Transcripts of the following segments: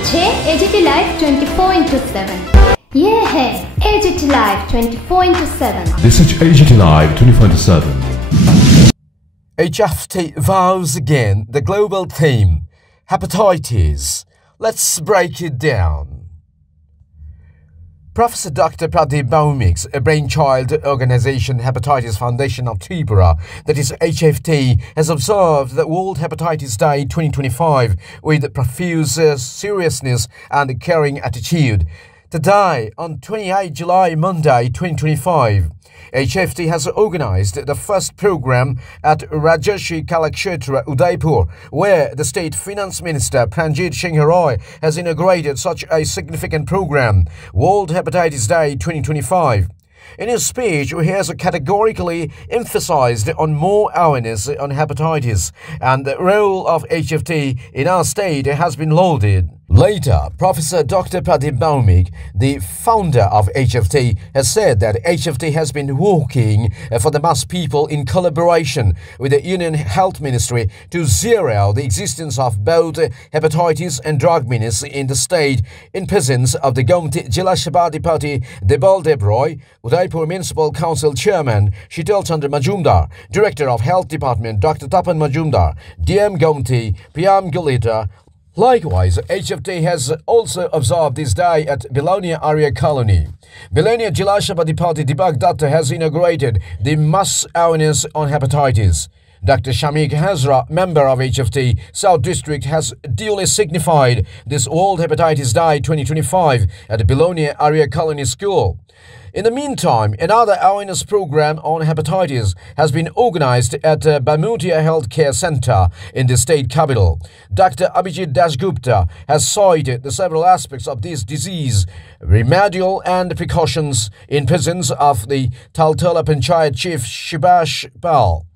হচ্ছে AGT Live 24/7 ये है AGT Live 24/7 This is AGT Live 24/7 HFT vows again the global theme hepatitis. Let's break it down. Professor Dr. Pradeep Bhaumik's brainchild organization Hepatitis Foundation of Tripura, that is HFT, has observed the World Hepatitis Day 2025 with profuse seriousness and caring attitude. Today, on 28 July, Monday 2025, HFT has organized the first program at Rajarshi Kalakshetra, Udaipur, where the State Finance Minister Pranjit Singh Roy has inaugurated such a significant program, World Hepatitis Day 2025. In his speech, he has categorically emphasized on more awareness on hepatitis, and the role of HFT in our state has been lauded. Later, Professor Dr. Pradeep Bhaumik, the founder of HFT, has said that HFT has been working for the mass people in collaboration with the Union Health Ministry to zero out the existence of both hepatitis and drug menace in the state in presence of the Gomti Jila Sabadipati Debaldev Roy, Udaipur Municipal Council Chairman Shital Chandra Majumdar, Director of Health Department Dr. Tapan Majumdar, DM Gomti, Priyam Gulita. Likewise, HFT has also observed this day at Belonia Area Colony. Belonia Jila Sabadipati Deepak Datta has inaugurated the mass awareness on hepatitis. Dr. Shamik Hazra, member of HFT South District, has duly signified this World Hepatitis Day 2025 at Belonia Area Colony School. In the meantime, another awareness program on hepatitis has been organized at Bamutia Healthcare Center in the state capital. Dr. Abhijit Dasgupta has cited the several aspects of this disease, remedial and precautions in presence of the Taltala Panchayat Chief Shibash Pal.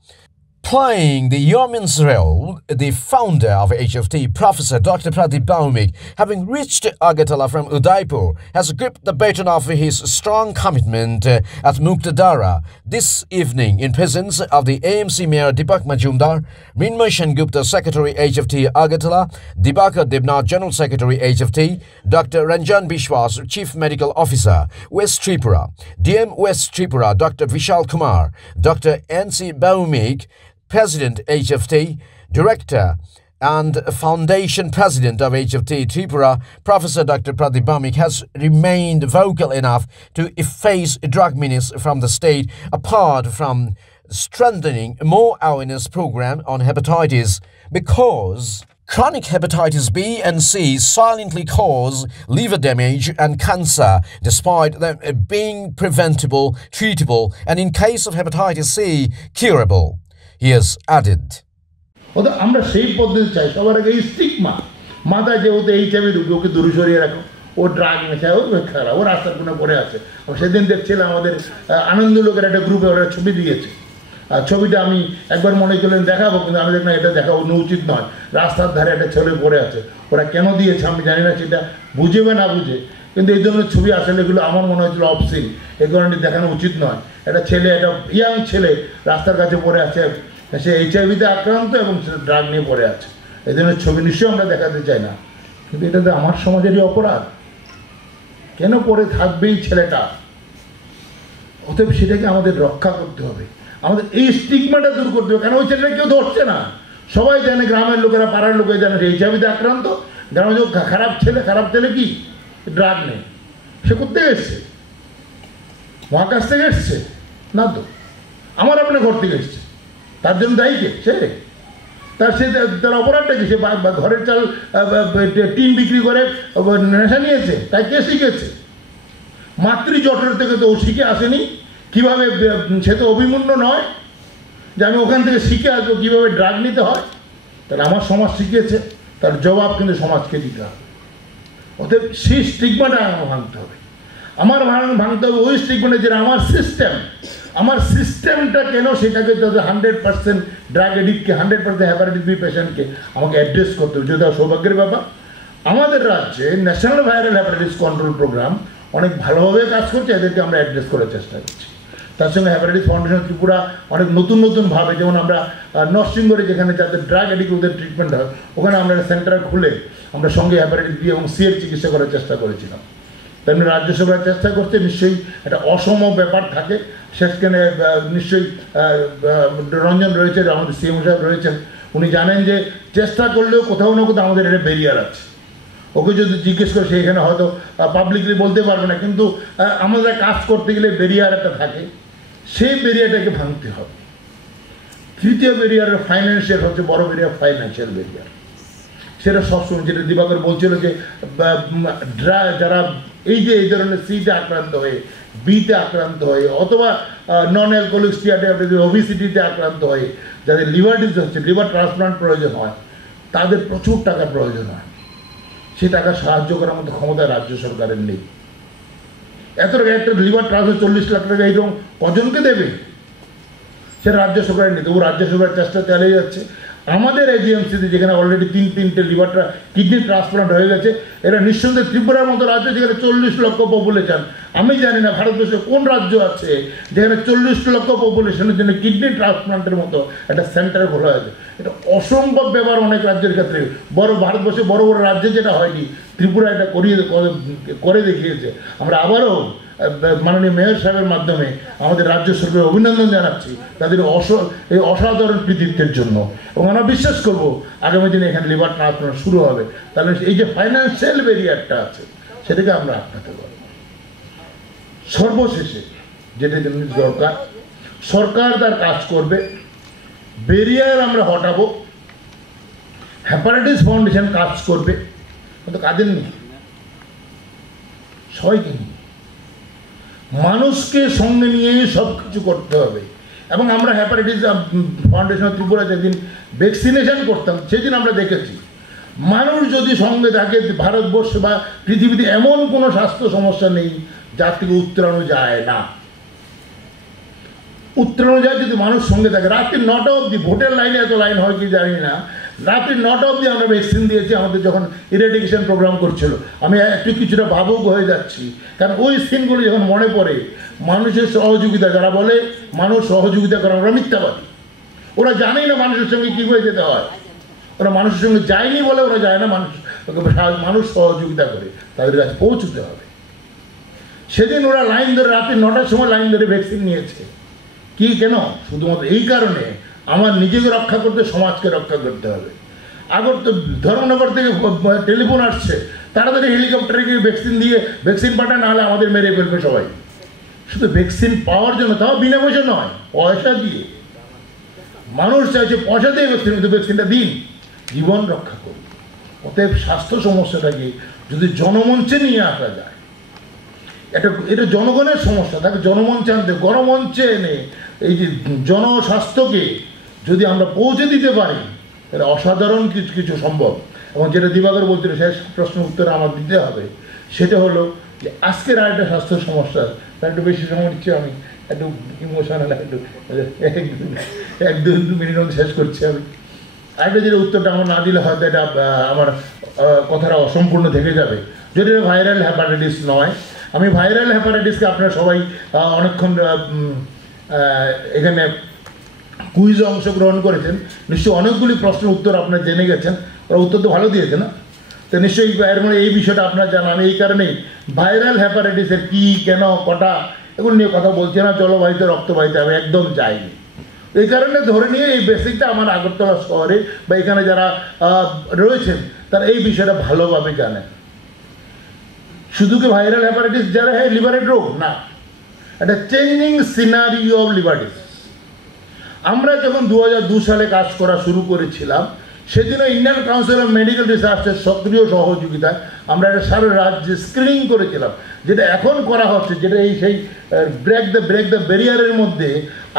Playing the yeoman's role, the founder of HFT, Professor Dr. Pradeep Bhaumik, having reached Agartala from Udaipur, has gripped the baton of his strong commitment at Muktadara this evening in presence of the AMC Mayor Deepak Majumdar, Mrinmoy Sengupta, Secretary HFT Agartala, Dibakar Debnath, General Secretary HFT, Dr. Ranjan Bishwas, Chief Medical Officer, West Tripura, DM West Tripura, Dr. Vishal Kumar, Dr. NC Bhaumik, President HFT, Director and Foundation President of HFT Tripura, Professor Dr. Pradeep Bhaumik, has remained vocal enough to efface drug menace from the state, apart from strengthening more awareness program on hepatitis, because chronic hepatitis B and C silently cause liver damage and cancer, despite them being preventable, treatable, and in case of hepatitis C, curable. He has added. আমরা সেই পদ্ধতি চাই সবার আগে stigma মাথায় যেহেতু HIV রোগী ওকে দূরে সরিয়ে রাখো ও ড্রাগ নেশায় ও খারাপ ও রাস্তার কোনো পড়ে আছে সেদিন দেখছিলাম আমাদের আনন্দ লোকের একটা গ্রুপে ওরা ছবি দিয়েছে আর ছবিটা আমি একবার মনে করলেন দেখাবো কিন্তু আমি দেখলাম এটা দেখাবো উচিত নয় রাস্তার ধারে একটা ছেলে পড়ে আছে ওরা কেন দিয়েছে আমি জানি না সেটা বুঝে বা না বুঝে কিন্তু এই ধরনের ছবি আসলে এগুলো আমার মনে হয়েছিল অবসিন এই ধরনের দেখানো উচিত নয় একটা ছেলে একটা ইয়াং ছেলে রাস্তার কাছে পড়ে আছে সে এইচআইভিতে আক্রান্ত এবং সে ড্রাগ নিয়ে পড়ে আছে এই ধরনের ছবি নিশ্চয়ই আমরা দেখাতে চাই না কিন্তু এটা তো আমার সমাজেরই অপরাধ কেন পড়ে থাকবে এই ছেলেটা অতএব সেটাকে আমাদের রক্ষা করতে হবে আমাদের এই স্টিগমাটা দূর করতে হবে কেন ওই ছেলেটা কেউ ধরছে না সবাই জানে গ্রামের লোকেরা পাড়ার লোকেরা জানে সে এইচআইভিতে আক্রান্ত গ্রামে যে খারাপ ছেলে কি ড্রাগ নেই সে করতে এসছে মহাকাশ থেকে এসছে না তো আমার আপনার ঘর থেকে এসছে তার জন্য দায়ী কে সে তার অপরাধটা কি সে ঘরের চাল টিন বিক্রি করে নেশা নিয়েছে তাই কে শিখেছে মাতৃজঠর থেকে তো ও শিখে আসেনি কীভাবে সে তো অভিমন্য নয় যে আমি ওখান থেকে শিখে আসবো কীভাবে ড্রাগ নিতে হয় তাহলে আমার সমাজ শিখিয়েছে তার জবাব কিন্তু সমাজকে দিতে হবে অতএব সেই স্টিগমাটা আমার ভাঙতে হবে আমার ভাঙতে হবে ওই স্টিগমাটা যেটা আমার সিস্টেমটা কেন সেটাকে যাতে 100% ড্রাগ এডিক্টকে 100% হেপাটাইটিস বি পেশেন্টকে আমাকে অ্যাড্রেস করতে হবে যেটা সৌভাগ্যের ব্যাপার আমাদের রাজ্যে national viral hepatitis control program অনেক ভালোভাবে কাজ করছে এদেরকে আমরা অ্যাড্রেস করার চেষ্টা করছি তার সঙ্গে হেপাটাইটিস ফাউন্ডেশন ত্রিপুরা অনেক নতুনভাবে যেমন আমরা নরসিংগড়ে যেখানে যাদের ড্রাগ এডিক্ট ওদের ট্রিটমেন্ট হয় ওখানে আমরা সেন্টার খুলে আমরা সঙ্গে হ্যাপাটাইটিস বি এবং সি এর চিকিৎসা করার চেষ্টা করেছিলাম। তেমনি রাজ্য সরকার চেষ্টা করতে নিশ্চয়ই একটা অসম ব্যাপার থাকে, সেখানে নিশ্চয়ই রঞ্জন রয়েছে, আমাদের সিএম সাহেব রয়েছেন, উনি জানেন যে চেষ্টা করলেও কোথাও না কোথাও আমাদের একটা ব্যারিয়ার আছে। ওকে যদি জিজ্ঞেস করে সে এখানে হয়তো পাবলিকলি বলতে পারবে না, কিন্তু আমাদের কাজ করতে গেলে ব্যারিয়ার একটা থাকে, সেই ব্যারিয়ারটাকে ভাঙতে হবে। তৃতীয় ব্যারিয়ার ফাইন্যান্সিয়াল, সবচেয়ে বড় ব্যারিয়ার ফাইন্যান্সিয়াল ব্যারিয়ার। সেটা সবসময় যেটা দিবাকর বলছিল যে যারা এই ধরনের সিতে আক্রান্ত হয়ে, বিতে আক্রান্ত হয়ে, অথবা নন অ্যালকোহলিক স্টিয়াটাইটিস ওবিসিটিতে আক্রান্ত হয়ে যাদের লিভার ডিজিজ হচ্ছে, লিভার ট্রান্সপ্লান্ট প্রয়োজন হয়, তাদের প্রচুর টাকার প্রয়োজন হয়। সে টাকা সাহায্য করার মতো ক্ষমতা রাজ্য সরকারের নেই। এত টাকা একটা লিভার ট্রান্সফার 40 লাখ টাকা এইরকম কজনকে দেবে? সে রাজ্য সরকারের নেই। তবু রাজ্য সরকার চেষ্টা চালিয়ে যাচ্ছে। আমাদের এজিএমসিতে যেখানে অলরেডি 3-3টে লিভারটা কিডনি ট্রান্সপ্লান্ট হয়ে গেছে, এটা নিঃসন্দেহে ত্রিপুরার মতো রাজ্য যেখানে 40 লক্ষ পপুলেশন, আমি জানি না ভারতবর্ষে কোন রাজ্য আছে যেখানে 40 লক্ষ পপুলেশনের জন্য কিডনি ট্রান্সপ্লান্টের মতো একটা সেন্টার খোলা হয়েছে। এটা অসম্ভব ব্যাপার অনেক রাজ্যের ক্ষেত্রে। ভারতবর্ষে বড় বড় রাজ্যে যেটা হয়নি, ত্রিপুরা এটা করে দেখিয়েছে। আমরা আবারও মাননীয় মেয়র সাহেবের মাধ্যমে আমাদের রাজ্য সরকারের অভিনন্দন জানাচ্ছি তাদের এই অসাধারণ কৃতিত্বের জন্য, এবং আমরা বিশ্বাস করব আগামী দিনে এখানে লিভার ট্রান্সপ্লান্ট শুরু হবে। তাহলে এই যে ফাইন্যান্সিয়াল ব্যারিয়ারটা আছে সেটাকে আমরা আটকাতে পারব। সর্বশেষে যেটা দরকার, সরকার তার কাজ করবে, ব্যারিয়ার আমরা হটাবো, হ্যাপাটাইটিস ফাউন্ডেশন কাজ করবে, কিন্তু কাদের নেই, সবাইকে নিয়ে, মানুষকে সঙ্গে নিয়ে সব কিছু করতে হবে। এবং আমরা হ্যাপাটাইটিস ফাউন্ডেশন ত্রিপুরা যেদিন ভ্যাকসিনেশন করতাম, সেদিন আমরা দেখেছি মানুষ যদি সঙ্গে থাকে, ভারতবর্ষে বা পৃথিবীতে এমন কোনো স্বাস্থ্য সমস্যা নেই যার থেকে উত্তরানো যায় না। উত্তরানো যায় যদি মানুষ সঙ্গে থাকে। রাত্রি 9টা অবধি, ভোটের লাইনে এত লাইন হয় কি জানি না, রাত্রি 9টা অবধি আমরা ভ্যাকসিন দিয়েছি। আমাদের যখন ইরেডিকেশন প্রোগ্রাম করছিল, আমি একটু কিছুটা ভাবুক হয়ে যাচ্ছি, কারণ ওই সিনগুলো যখন মনে পড়ে, মানুষের সহযোগিতা, যারা বলে মানুষ সহযোগিতা করে, ওরা মিথ্যাবাদী। ওরা জানেই না মানুষের সঙ্গে কী করে যেতে হয়, ওরা মানুষের সঙ্গে যায়নি বলে ওরা যায় না। মানুষ সহযোগিতা করে, তাদের কাছে পৌঁছতে হবে। সেদিন ওরা লাইন ধরে রাত্রি 9টার সময় লাইন ধরে ভ্যাকসিন নিয়েছে। কি কেন? শুধুমাত্র এই কারণে, আমার নিজেকে রক্ষা করতে, সমাজকে রক্ষা করতে হবে। আগর তো ধর্মনগর থেকে টেলিফোন আসছে, তাড়াতাড়ি হেলিকপ্টারে গিয়ে ভ্যাকসিন দিয়ে ভ্যাকসিন পাঠায়, নাহলে আমাদের মেরে ফেলবে সবাই। শুধু ভ্যাকসিন পাওয়ার জন্য, তাও বিনা পয়সা নয়, পয়সা দিয়ে। মানুষ চাইছে পয়সা দিয়ে ভ্যাকসিন, কিন্তু ভ্যাকসিনটা দিন, জীবন রক্ষা করুন। অতএব স্বাস্থ্য সমস্যাটাকে যদি জনমঞ্চে নিয়ে আসা যায়, এটা জনগণের সমস্যা, তাকে জনমঞ্চে আনতে, গণমঞ্চে এনে এই যে জনস্বাস্থ্যকে যদি আমরা পৌঁছে দিতে পারি, তাহলে অসাধারণ কিছু সম্ভব। এবং যেটা দিবাকর বলছিল, শেষ প্রশ্ন উত্তরে আমার দিতে হবে, সেটা হলো যে আজকের আরেকটা স্বাস্থ্য সমস্যা, তার একটু বেশি সময় নিচ্ছি, আমি একটু ইমোশনাল, একটু 1-2 মিনিট মধ্যে শেষ করছি আমি। আরেকটা যেটা উত্তরটা আমার না দিলে হয়তো এটা আমার কথাটা অসম্পূর্ণ থেকে যাবে। যদি এটা ভাইরাল হ্যাপাটাইটিস নয়, আমি ভাইরাল হ্যাপাটাইটিসকে আপনারা সবাই অনেকক্ষণ এখানে কুইজে অংশগ্রহণ করেছেন, নিশ্চয়ই অনেকগুলি প্রশ্নের উত্তর আপনারা জেনে গেছেন। ওরা উত্তর তো ভালো দিয়েছে না? তো নিশ্চয়ই এর মানে এই বিষয়টা আপনারা জানেন। আমি এই কারণেই ভাইরাল হ্যাপাটাইটিসের কী, কেন, কটা, এগুলো নিয়ে কথা বলছি না। জলবাহিত, রক্তবাহিত আমি একদম যাইনি। এই কারণে ধরে নিয়ে এই বেসিকটা আমার আগরতলা শহরে বা এখানে যারা রয়েছেন তারা এই বিষয়টা ভালোভাবে জানেন। শুধু কি ভাইরাল হ্যাপাটাইটিস যারা লিভারের রোগ না, একটা changing scenario of liver disease. আমরা যখন 2002 সালে কাজ করা শুরু করেছিলাম, সেদিনও ইন্ডিয়ান কাউন্সিল অফ মেডিকেল রিসার্চের সক্রিয় সহযোগিতায় আমরা একটা সারা রাজ্যে স্ক্রিনিং করেছিলাম, যেটা এখন করা হচ্ছে, যেটা এই সেই ব্রেক দ্য ব্যারিয়ারের মধ্যে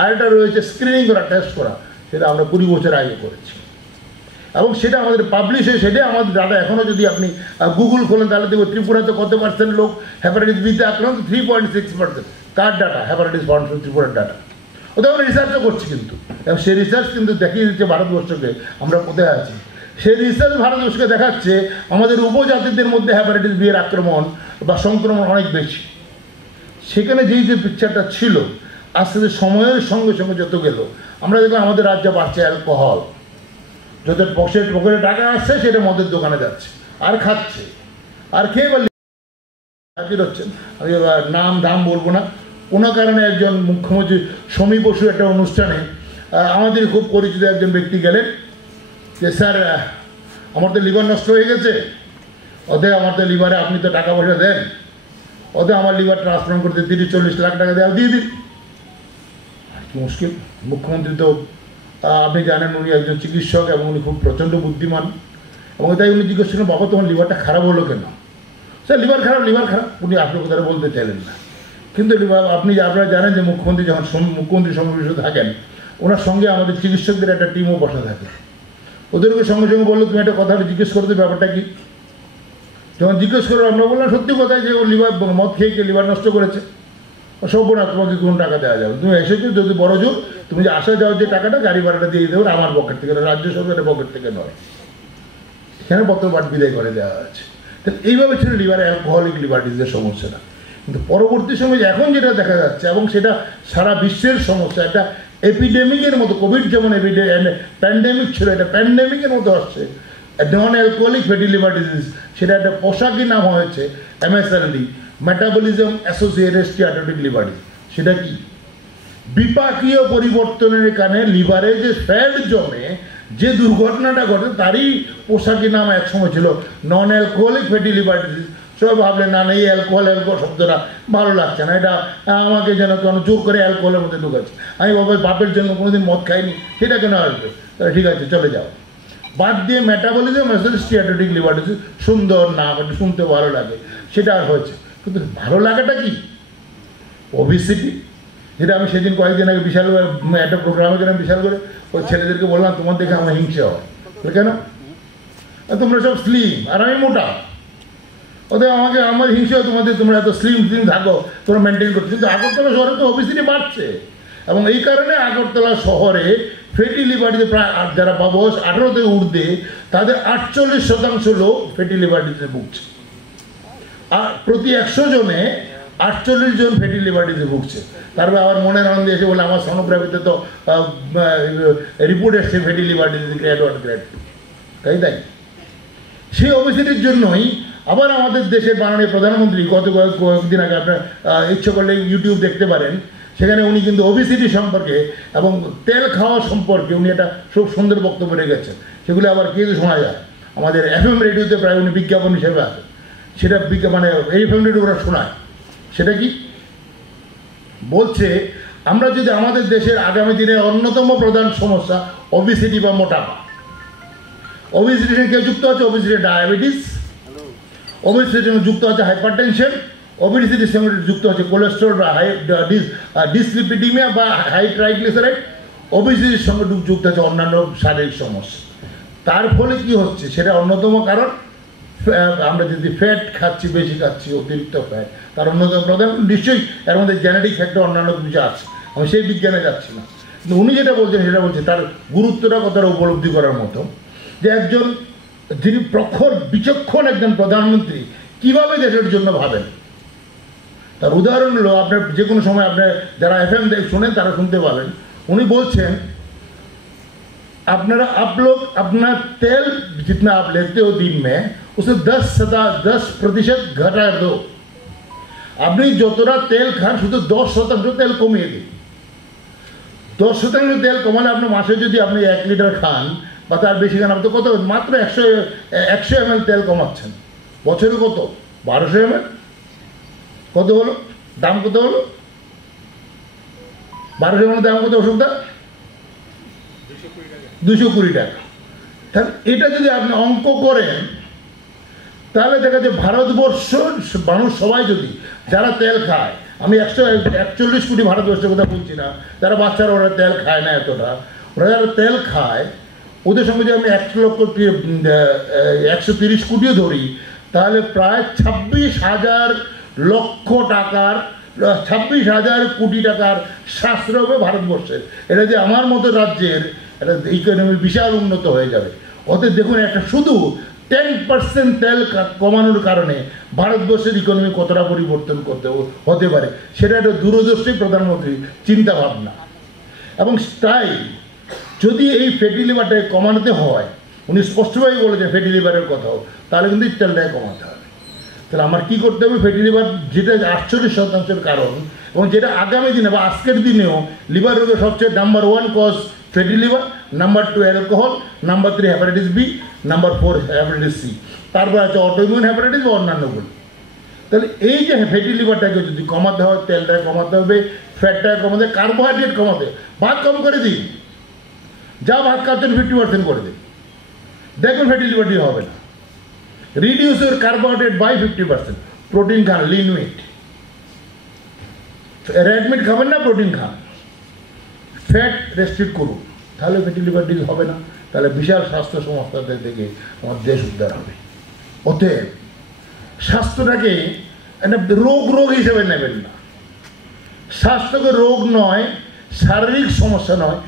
আরেকটা রয়েছে স্ক্রিনিং করা, টেস্ট করা। সেটা আমরা 20 বছর আগে করেছি এবং সেটা আমাদের পাবলিশ হয়ে, সেটাই আমাদের ডাটা। এখনও যদি আপনি গুগল খোলেন তাহলে দেখবো ত্রিপুরাতে কত পার্সেন্ট লোক হ্যাপাটাইটিস বিতে আক্রান্ত, 3.6%। কার ডাটা? হ্যাপাটাইটিস ফাউন্ডেশন ত্রিপুরার ডাটা। ওটা আমরা রিসার্চও করছি কিন্তু, এবং সেই রিসার্চ কিন্তু দেখিয়ে দিচ্ছে ভারতবর্ষকে আমরা কোথায় আছি। সেই রিসার্চ ভারতবর্ষকে দেখাচ্ছে আমাদের উপজাতিদের মধ্যে হ্যাপাটাইটিস বি এর আক্রমণ বা সংক্রমণ অনেক বেশি। সেখানে যে পিকচারটা ছিল, আস্তে আস্তে সময়ের সঙ্গে সঙ্গে যত গেল, আমরা দেখলাম আমাদের রাজ্যে বাড়ছে অ্যালকোহল। যত পকেটে টাকা আসছে সেটা মদের দোকানে যাচ্ছে। আর খাচ্ছে, আর খেয়ে বললে হাজির হচ্ছেন। আমি নাম দাম বলবো না। কোনো কারণে একজন মুখ্যমন্ত্রী সমী বসু একটা অনুষ্ঠানে আমাদের খুব পরিচিত একজন ব্যক্তি গেলেন যে স্যার আমার তো লিভার নষ্ট হয়ে গেছে, ওদের আমার তো লিভারে আপনি তো টাকা পয়সা দেন, ওদের আমার লিভার ট্রান্সপ্লান্ট করতে 30-40 লাখ টাকা দেওয়া দিয়ে দিন। আর কি মুশকিল, মুখ্যমন্ত্রী তো আপনি জানেন উনি একজন চিকিৎসক এবং উনি খুব প্রচণ্ড বুদ্ধিমান, এবং তাই উনি জিজ্ঞেস করেন বাবা তোমার লিভারটা খারাপ হলো কেন? স্যার লিভার খারাপ উনি আপনার কথা বলতে চাইলেন না। কিন্তু আপনারা জানেন যে মুখ্যমন্ত্রী যখন মুখ্যমন্ত্রী সমাবেশে থাকেন ওনার সঙ্গে আমাদের চিকিৎসকদের একটা টিমও বসা থাকে। ওদেরকে সঙ্গে সঙ্গে বললো তুমি একটা কথা জিজ্ঞেস করতে, ব্যাপারটা কি? যখন জিজ্ঞেস করো আমরা বললাম সত্যি কথাই যে ও লিভার মদ খেয়ে লিভার নষ্ট করেছে, সর্বনা তোমাকে কোনো টাকা দেওয়া যাবে, তুমি এসেছো যদি বড় জোর তুমি যে আসা যাও যে টাকাটা গাড়ি ভাড়াটা দিয়ে দেবে আমার পকেট থেকে, রাজ্য সরকারের পকেট থেকে নয়। এখানে পত্রপাঠ বিদায় করে দেওয়া আছে। তাহলে এইভাবে ছিল লিভার অ্যালকোহলিক লিভার ডিজিজের সমস্যাটা। কিন্তু পরবর্তী সময়ে এখন যেটা দেখা যাচ্ছে এবং সেটা সারা বিশ্বের সমস্যা, একটা এপিডেমিকের মতো, কোভিড যেমন প্যান্ডেমিক ছিল, এটা প্যান্ডেমিকের মতো আসছে non alcoholic fatty liver disease. সেটা একটা পোশাকি নাম হয়েছে MSLD, metabolism associated steatotic liver disease. সেটা কি? বিপাকীয় পরিবর্তনের কারণে লিভারে যে ফ্যাট জমে যে দুর্ঘটনাটা ঘটে তারই পোশাকি নাম একসময় ছিল নন অ্যালকোহলিক ফ্যাটি লিভার ডিজিজ। সবাই ভাবলেন না এই অ্যালকোহল শব্দটা ভালো লাগছে না, এটা আমাকে যেন কেন জোর করে অ্যালকোহলের মধ্যে ঢুকাচ্ছে। আমি বাপের জন্য কোনোদিন মদ খাইনি, সেটা কেন আসবে? তাহলে ঠিক আছে চলে যাও। বাদ দিয়ে মেটাবলিজম স্টিয়াটোটিক লিভার ডিজিজ, সুন্দর নাম, একটু শুনতে ভালো লাগে, সেটা আর হচ্ছে। কিন্তু ভালো লাগাটা কি? ওবিসিটি, যেটা আমি সেদিন কয়েকদিন আগে বিশাল একটা প্রোগ্রামে গেলাম, বিশাল করে ওই ছেলেদেরকে বললাম তোমার দেখে আমার হিংসে হয়। কেন? তোমরা সব স্লিম আর আমি মোটা, ওদের আমার হিংসে হয় তোমাদের, তোমরা এত স্লিম থাকো, তোমরা মেনটেন করছো। কিন্তু আগরতলা শহরে তো ওবিসিটি বাড়ছে, এবং এই কারণে আগরতলা শহরে ফ্যাটি লিভার ডিজিজ প্রায় যারা বয়স 18 থেকে ঊর্ধ্বে তাদের 48% লোক ফ্যাটি লিভার ডিজিজে ভুগছে। আর প্রতি 100 জনে 48 জন ফ্যাটি লিভার ডিজিজে ভুগছে। তারপরে আবার মনের আনন্দে এসে বলে আমার সোনোগ্রাফিতে তো রিপোর্ট এসছে fatty liver disease grade 1 grade 2, তাই সেই ওবেসিটির জন্যই আবার আমাদের দেশের মাননীয় প্রধানমন্ত্রী গত কয়েকদিন আগে আপনার ইচ্ছে করলে ইউটিউব দেখতে পারেন, সেখানে উনি কিন্তু ওবেসিটি সম্পর্কে এবং তেল খাওয়া সম্পর্কে উনি একটা খুব সুন্দর বক্তব্য রেখেছেন। সেগুলো আবার কিছু শোনা যায় আমাদের FM রেডিওতে, প্রায় উনি বিজ্ঞাপন হিসেবে আছে, সেটা মানে FM রেডিও ওরা শোনায়। সেটা কি বলছে? আমরা যদি আমাদের দেশের আগামী দিনে অন্যতম প্রধান সমস্যা ওবেসিটি বা মোটাপা, ওবেসিটির সঙ্গে যুক্ত আছে ওবেসিটি ডায়াবেটিস, ওবেসিটির সঙ্গে যুক্ত আছে হাইপারটেনশন, ওবেসিটির সঙ্গে যুক্ত আছে কোলেস্ট্রল বা ডিসলিপিডিমিয়া বা হাই ট্রাইগ্লিসারাইড, ওবেসিটির সঙ্গে যুক্ত আছে অন্যান্য শারীরিক সমস্যা। তার ফলে কি হচ্ছে? সেটা অন্যতম কারণ আমরা যদি ফ্যাট খাচ্ছি, বেশি খাচ্ছি, অতিরিক্ত ফ্যাট, তার অন্যতম প্রধান নিশ্চয়ই এর মধ্যে জেনেটিক ফ্যাক্টর অন্যান্য কিছু আছে, আমি সেই বিজ্ঞানে যাচ্ছি না। কিন্তু উনি যেটা বলছেন সেটা বলছে তার গুরুত্বটা কতটা উপলব্ধি করার মতো, যে একজন যিনি প্রখর বিচক্ষণ একজন প্রধানমন্ত্রী কীভাবে দেশের জন্য ভাবেন। তার উদাহরণ হলো, আপনার যে কোনো সময় আপনার যারা FM শোনেন তারা শুনতে পাবেন, উনি বলছেন आप लोग अपना तेल जितना आप लेते हो दिन में उसे 10% घटा दो। আপনি যতটা তেল খান শুধু 10% তেল কমিয়ে দিন। 10% তেল কমালে আপনার মাসে যদি আপনি 1 লিটার খান বা তার বেশি খান, আপনি কত? মাত্র 100 ml তেল কমাচ্ছেন। বছরে কত? 1200 ml। কত হলো? দাম কত হলো? 1200 ml দাম কত ওষুধটা? 220 টাকা। তাহলে এটা যদি আপনি অঙ্ক করেন তাহলে দেখা যায় ভারতবর্ষ মানুষ সবাই যদি, যারা তেল খায়, আমি 141 কোটি ভারতবর্ষের কথা বলছি না, যারা বাচ্চারা ওরা তেল খায় না এতটা, ওরা যারা তেল খায় ওদের সঙ্গে যদি আমি 130 কোটিও ধরি, তাহলে প্রায় 26,000 লক্ষ টাকার 26,000 কোটি টাকার সাশ্রয় হবে ভারতবর্ষের। এটা যে আমার মতো রাজ্যের একটা ইকোনমি বিশাল উন্নত হয়ে যাবে। অতএব দেখুন, একটা শুধু 10% তেল কমানোর কারণে ভারতবর্ষের ইকোনমি কতটা পরিবর্তন হতে পারে, সেটা একটা দূরদর্শী প্রধানমন্ত্রীর চিন্তা ভাবনা। এবং তাই যদি এই ফ্যাটি লিভারটাকে কমানোতে হয় উনি স্পষ্টভাবেই বলেছেন ফ্যাটি লিভারের কথাও, তাহলে কিন্তু তেলটাকে কমাতে হবে। তাহলে আমার কী করতে হবে? ফ্যাটি লিভার যেটা 48% কারণ, এবং যেটা আগামী দিনে বা আজকের দিনেও লিভার রোগের সবচেয়ে number 1 cause fatty liver, number 2 alcohol, number 3 hepatitis B, number 4 hepatitis C, তারপর আছে অটোইমিউন হ্যাপাটাইটিস বা অন্যান্যগুলো। তাহলে এই যে ফ্যাটি লিভারটাকে যদি কমাতে হয়, তেলটাকে কমাতে হবে, ফ্যাটটাকে কমাতে হবে, কার্বোহাইড্রেট কমাতে, ভাত কম করে দিন, যা ভাত খাচ্ছেন 50% করে দিন, দেখুন ফ্যাটি লিভারটি হবে না। Reduce your carbohydrate by 50%, protein খান, লিন মিট, রেড মিট খাবেন না, প্রোটিন খান, ফ্যাট রেস্ট্রিক্ট করুন, তাহলে ফ্যাটি লিভার ডিজিজ হবে না। তাহলে বিশাল স্বাস্থ্য সংস্থাদের থেকে আমার দেশ উদ্ধার হবে। অতএব স্বাস্থ্যটাকে একটা রোগ হিসেবে নেবেন না। স্বাস্থ্যকে রোগ নয়, শারীরিক সমস্যা নয়,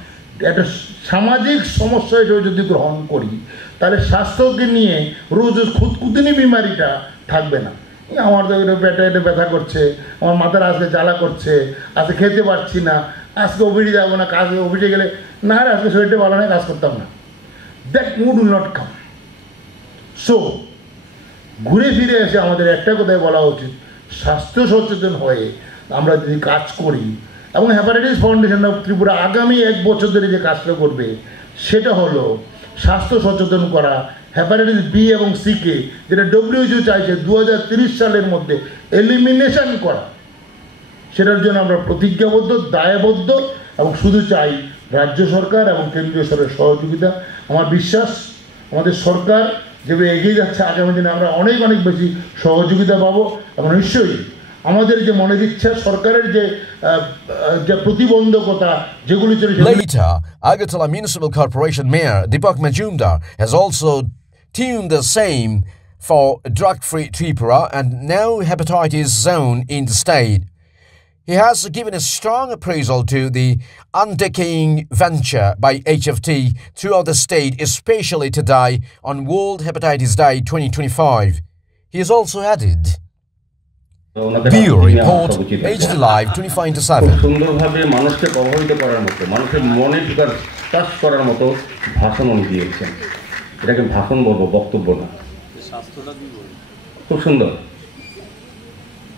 একটা সামাজিক সমস্যা হিসেবে যদি গ্রহণ করি, তাহলে স্বাস্থ্যকে নিয়ে রোজ খুঁতখুঁতিনি বিমারিটা থাকবে না। আমার পেটে ব্যথা করছে, আমার মাথার আজকে জ্বালা করছে, আজকে খেতে পারছি না, আজকে অফিসে যাবো না, কাজে অফিসে গেলে না আজকে শরীরটা ভালো নয়, কাজ করতাম না, that mood will not come. So ঘুরে ফিরে এসে আমাদের একটা কথাই বলা উচিত, স্বাস্থ্য সচেতন হয়ে আমরা যদি কাজ করি, এবং হ্যাপাটাইটিস ফাউন্ডেশন অফ ত্রিপুরা আগামী 1 বছর ধরে যে কাজটা করবে সেটা হলো স্বাস্থ্য সচেতন করা, হ্যাপাটাইটিস বি এবং সিকে, যেটা WHO চাইছে 2030 সালের মধ্যে এলিমিনেশন করা, সেটার জন্য আমরা প্রতিজ্ঞাবদ্ধ, দায়বদ্ধ, এবং শুধু চাই রাজ্য সরকার এবং কেন্দ্রীয় সরকারের সহযোগিতা। আমার বিশ্বাস আমাদের সরকার যেভাবে এগিয়ে যাচ্ছে, আগামী দিনে আমরা অনেক বেশি সহযোগিতা পাবো, এবং নিশ্চয়ই আমাদের যে মনের ইচ্ছা, সরকারের যে প্রতিবন্ধকতা যেগুলি চলছে। Later, Agartala Municipal Corporation Mayor Deepak Majumdar has also tuned the same for drug-free Tripura and no hepatitis zone in the state. He has given a strong appraisal to the undertaking venture by HFT throughout the state, especially today on World Hepatitis Day 2025. He has also added, Bureau Report, HT Live 24/7. সুন্দরভাবে মানুষকে প্রভাবিত করার মতো, মানুষের মনে ঢোকার touch করার মতো ভাষণ উনি দিয়েছেন। এটাকে ভাষণ বলবো, বক্তব্য না। খুব সুন্দর,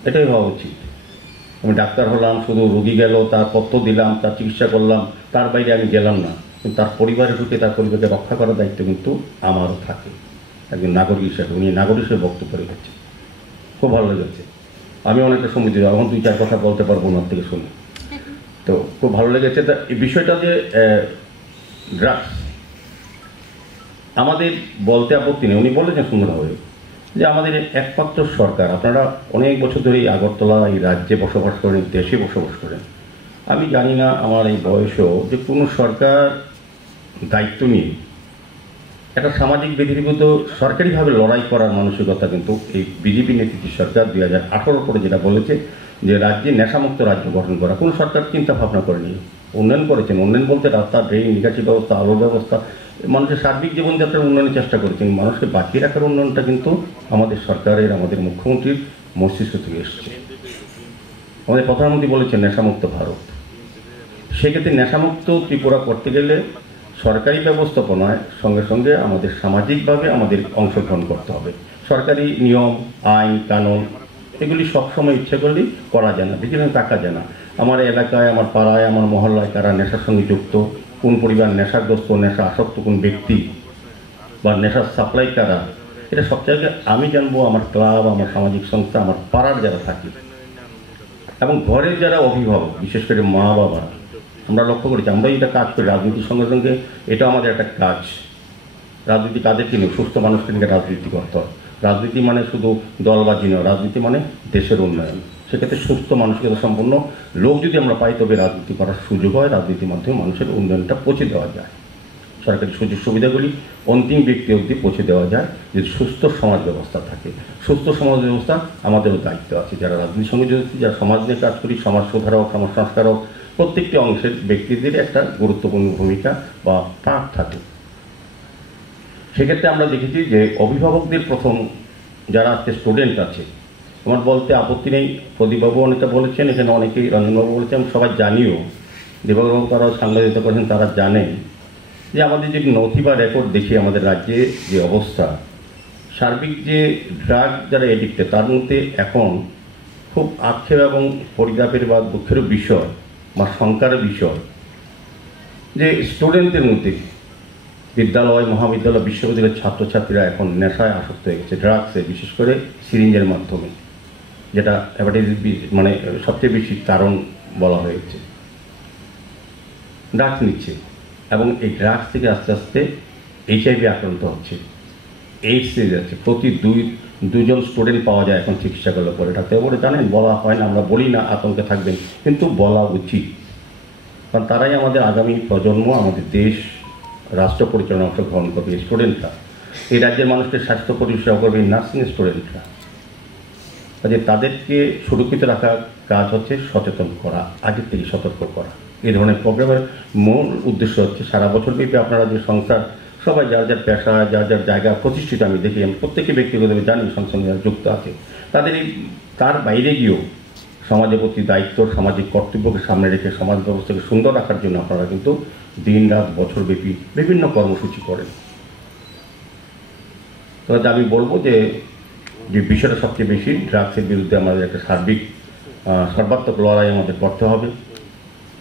এটাই হওয়া উচিত। আমি ডাক্তার হলাম, শুধু রোগী গেল তার পথ্য দিলাম, তার চিকিৎসা করলাম, তার বাইরে আমি গেলাম না, কিন্তু তার পরিবারে ঢুকে তার পরিবারকে রক্ষা করার দায়িত্ব কিন্তু আমারও থাকে একজন নাগরিক হিসেবে। উনি নাগরিক হিসেবে বক্তব্য রেখেছে, খুব ভালো লেগেছে। আমি অনেকটা সময় দিই, এখন 2-4 কথা বলতে পারবো ওনার থেকে শুনে, তো খুব ভালো লেগেছে। তা এই বিষয়টা যে ড্রাগস আমাদের বলতে আপত্তি নেই, উনি বলেছেন সুন্দরভাবে যে আমাদের একমাত্র সরকার, আপনারা অনেক বছর ধরে এই আগরতলা এই রাজ্যে বসবাস করেন, দেশে বসবাস করেন, আমি জানি না আমার এই বয়সেও যে কোনো সরকার দায়িত্ব নিয়ে একটা সামাজিক বিধিবিধ সরকারিভাবে লড়াই করার মানসিকতা কিন্তু এই বিজেপি নেতৃত্বের সরকার 2018 পরে যেটা বলেছে যে রাজ্যে নেশামুক্ত রাজ্য গঠন করা, কোনো সরকার চিন্তা ভাবনা করেনি। উন্নয়ন করেছেন, উন্নয়ন বলতে রাস্তা, ড্রেন, নিকাশি ব্যবস্থা, আলো ব্যবস্থা, মানুষের সার্বিক জীবনযাত্রার উন্নয়নের চেষ্টা করেছেন। মানুষকে বাঁচিয়ে রাখার উন্নয়নটা কিন্তু আমাদের সরকারের, আমাদের মুখ্যমন্ত্রীর মস্তিষ্ক থেকে এসছে। আমাদের প্রধানমন্ত্রী বলেছেন নেশামুক্ত ভারত। সেক্ষেত্রে নেশামুক্ত ত্রিপুরা করতে গেলে সরকারি ব্যবস্থাপনায় সঙ্গে সঙ্গে আমাদের সামাজিকভাবে আমাদের অংশগ্রহণ করতে হবে। সরকারি নিয়ম, আইন, কানুন এগুলি সবসময় ইচ্ছে করলেই করা যায় না, বিভিন্ন টাকা যায় না। আমার এলাকায়, আমার পাড়ায়, আমার মহল্লায় কারা নেশার সঙ্গে যুক্ত, কোন পরিবার নেশাগ্রস্ত, নেশা আসক্ত কোন ব্যক্তি বা নেশার সাপ্লাই কারা, এটা সব জায়গায় আমি জানবো। আমার ক্লাব, আমার সামাজিক সংস্থা, আমার পাড়ার যারা থাকে এবং ঘরের যারা অভিভাবক, বিশেষ করে মা বাবা, আমরা লক্ষ্য করেছি, আমরা এটা কাজ করি রাজনীতির সঙ্গে সঙ্গে, এটা আমাদের একটা কাজ। রাজনীতি কাদেরকে নিয়ে, সুস্থ মানুষকে নিয়ে রাজনীতি করতে হয়। রাজনীতি মানে শুধু দলবাজি নয়, রাজনীতি মানে দেশের উন্নয়ন। সেক্ষেত্রে সুস্থ মানসিকতা সম্পন্ন লোক যদি আমরা পাই, তবে রাজনীতি করার সুযোগ হয়, রাজনীতির মাধ্যমে মানুষের উন্নয়নটা পৌঁছে দেওয়া যায়, সরকারি সুযোগ সুবিধাগুলি অন্তিম ব্যক্তি অবধি পৌঁছে দেওয়া যায় যদি সুস্থ সমাজ ব্যবস্থা থাকে। সুস্থ সমাজ ব্যবস্থা আমাদেরও দায়িত্ব আছে, যারা রাজনীতির সঙ্গে জড়িত, যারা সমাজ নিয়ে কাজ করি, সমাজ সুধারক, সমাজ সংস্কারক, প্রত্যেকটি অংশের ব্যক্তিদের একটা গুরুত্বপূর্ণ ভূমিকা বা পাঠ থাকে। সেক্ষেত্রে আমরা দেখেছি যে অভিভাবকদের প্রথম যারা আজকে স্টুডেন্ট আছে, আমার বলতে আপত্তি নেই, প্রদীপবাবু অনেকটা বলেছেন, এখানে অনেকেই, রঞ্জনবাবু বলেছেন, সবাই জানিও, দেববাবু তারাও সাংবাদিকতা করেছেন, তারা জানেন যে আমাদের যে নথি বা রেকর্ড দেখি আমাদের রাজ্যে যে অবস্থা, সার্বিক যে ড্রাগ যারা এডিক্টেড তার মধ্যে এখন খুব আক্ষেপ এবং পরিতাপের বা দুঃখের বিষয় বা শঙ্কার বিষয় যে স্টুডেন্টদের মধ্যে বিদ্যালয়, মহাবিদ্যালয়, বিশ্ববিদ্যালয়ের ছাত্রছাত্রীরা এখন নেশায় আসক্ত হয়ে গেছে, ড্রাগসে, বিশেষ করে সিরিঞ্জের মাধ্যমে, যেটা হেপাটাইটিস মানে সবচেয়ে বেশি কারণ বলা হয়েছে। ড্রাগস নিচ্ছে এবং এই ড্রাগস থেকে আস্তে আস্তে HIV আক্রান্ত হচ্ছে, এইডসে যাচ্ছে। প্রতি দুজন স্টুডেন্ট পাওয়া যায় এখন চিকিৎসা করলে পরে। ডাক্তারবাবু জানেন, বলা হয় না, আমরা বলি না, আতঙ্কে থাকবেন, কিন্তু বলা উচিত, কারণ তারাই আমাদের আগামী প্রজন্ম, আমাদের দেশ রাষ্ট্র পরিচালনায় অংশগ্রহণ করবে স্টুডেন্টরা। এই রাজ্যের মানুষকে স্বাস্থ্য পরিষেবা করবে নার্সিং স্টুডেন্টরা। কাজে তাদেরকে সুরক্ষিত রাখার কাজ হচ্ছে সচেতন করা, আগের থেকে সতর্ক করা। এই ধরনের প্রোগ্রামের মূল উদ্দেশ্য হচ্ছে সারা বছর ব্যাপী আপনারা যে সংস্থার সবাই যার যার পেশা, যার যার জায়গা প্রতিষ্ঠিত, আমি দেখি, আমি প্রত্যেকে ব্যক্তিগতভাবে জানি সংস্থার সঙ্গে যুক্ত আছে, তাদের তার বাইরে গিয়েও সমাজের প্রতি দায়িত্ব, সামাজিক কর্তব্যকে সামনে রেখে সমাজ ব্যবস্থাকে সুন্দর রাখার জন্য আপনারা কিন্তু দিন রাত বছরব্যাপী বিভিন্ন কর্মসূচি করেন। তবে আমি বলবো যে বিষয়টা সবচেয়ে বেশি ড্রাগসের বিরুদ্ধে আমাদের একটা সর্বাত্মক লড়াই আমাদের করতে হবে।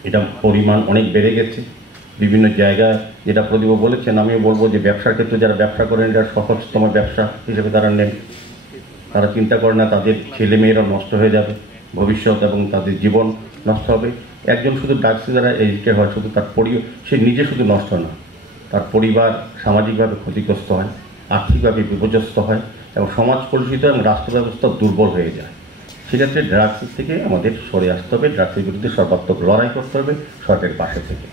এটা পরিমাণ অনেক বেড়ে গেছে বিভিন্ন জায়গায়, যেটা প্রদীপ বলেছেন। আমিও বলবো যে ব্যবসার ক্ষেত্রে যারা ব্যবসা করেন, এটা সহজতম ব্যবসা হিসেবে তারা নেন। তারা চিন্তা করে না তাদের ছেলে মেয়েরা নষ্ট হয়ে যাবে, ভবিষ্যৎ এবং তাদের জীবন নষ্ট হবে। একজন শুধু ড্রাগসে যারা এডিক্টেড হয়, শুধু তার সে নিজে শুধু নষ্ট না, তার পরিবার সামাজিকভাবে ক্ষতিগ্রস্ত হয়, আর্থিকভাবে বিপর্যস্ত হয় এবং সমাজ পরিচিত এবং রাষ্ট্র ব্যবস্থা দুর্বল হয়ে যায়। সেক্ষেত্রে ড্রাগসের থেকে আমাদের সরে আসতে হবে, ড্রাগসের বিরুদ্ধে সর্বাত্মক লড়াই করতে হবে সরকারের পাশে থেকে।